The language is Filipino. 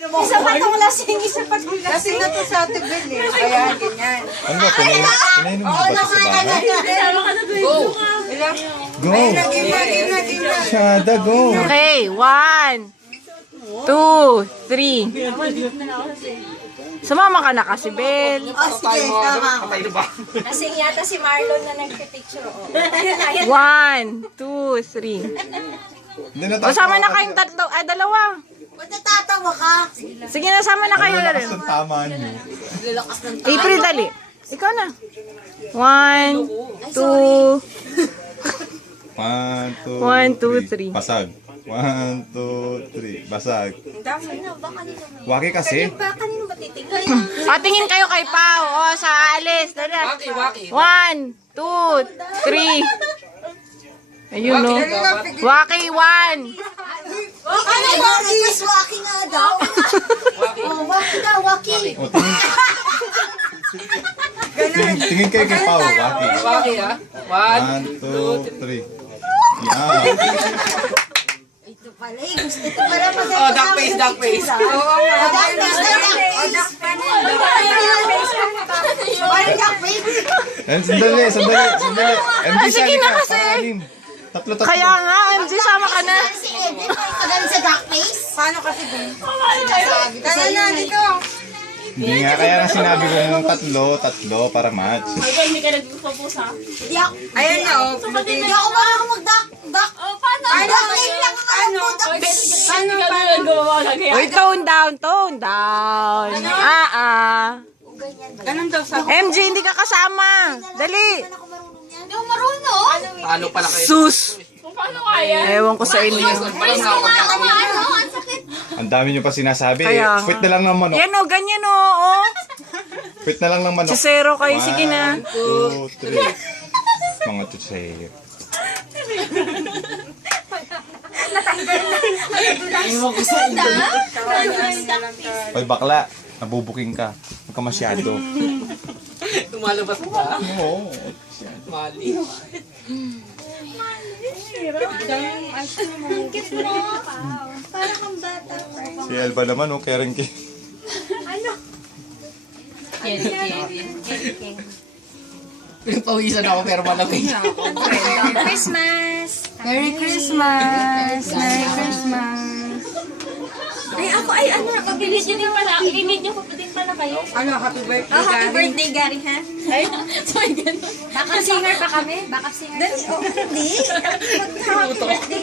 Isa pa itong lasing, isa pa itong Lasing na to sa Ate Bel eh. Ayan, ganyan. Ano ba? Pinainom mo ba ito sa bahay? Go! Go! Game na. Shada, go! Okay, 1, 2, 3. Sumama ka na kasi, Bel. Oh, sige, tama. Lasing yata si Marlon na nagpipicture. 1, 2, 3. Hindi na O, sama na kayong tatlo. Ay, dalawa. Ba't natatawa ka? Sige na, sama na kayo. Lakas ng tama niyo. April, dali. Ikaw na. 1, 2, 1, 2, 3. 1, 2, 3. Basag. 1, 2, 3. Basag. Waki kasi. Ba, kanino ba titigay? Patingin kayo kay Pao. O, sa alis. Dali. 1, 2, 3. Ayun, no. Waki, 1. Ano ba? Is walking nga daw. Oh, walking daw, walking. O, tingin kayo kay Pao. Waki. Waki ha? 1, 2, 3. Yan. Ito pala eh. Gusto ito pala pag Oh, duck face, duck face. Oh, duck face. And sandali. MG, sige sali na ka. kasi. Pakanin. Tatlo. Kaya nga, MG, sama ka na. Si Ebe, magaling sa duck face. Paano kasi dun? Tara na, dito. Hindi nga, kaya nga sinabi ko yung tatlo para match. Hindi ka nagpupusa. Hindi ako. Ayan na, oh. Hindi ako marunong mag-duck. Oh, paano? Duck face lang ang alam ko. Duck face. Paano ka nagawa kagaya? Uy, tone down. Ganun daw sa... MG, hindi ka kasama. Dali. Ako marunong yan. Hindi ako marunong. Paano pala kayo? Sus. Kung paano kaya? Ewan ko sa inyo. Ang sakit. Ang dami nyo pa sinasabi. Kaya nga. Quit na lang ng manok. Yan o, ganyan o. Oh. Quit na lang ng manok. Chisero kayo, sige na. 1, 2, 3. Mga chisero. Hoy bakla, nabubuking ka. Huwag ka masyado. Tumalabas ba? Oo. Mali. Para kang bata. Si Elba naman, oh, caring ki. Pinagpawisan ako pero malamig. Christmas! Merry Christmas. Merry Christmas. Ay, ako ay ano, pag-video din pala. I-video ko din pala kayo. Ano, happy birthday, Oh, happy Gary. birthday, Gary, ha? Ay, so, ganun. Backup singer pa kami? Backup singer? Hindi.